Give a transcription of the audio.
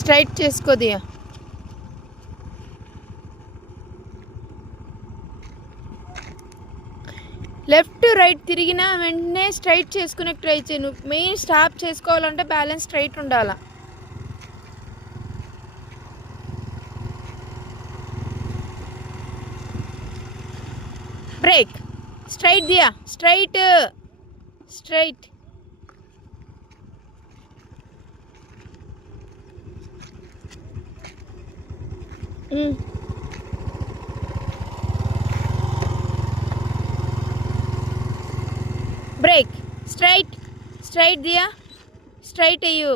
Straight చేసుకోదియా. Left right తిరిగిన వెంటనే straight చేసుకునే ట్రై చేయి. నువ్వు మెయిన్ స్టాప్ చేసుకోవాలంటే బ్యాలెన్స్ స్ట్రైట్ ఉండాలా. బ్రేక్. స్ట్రైట్ దియా. Straight straight. Break. Straight straight దియా. స్ట్రైట్ అయ్యు.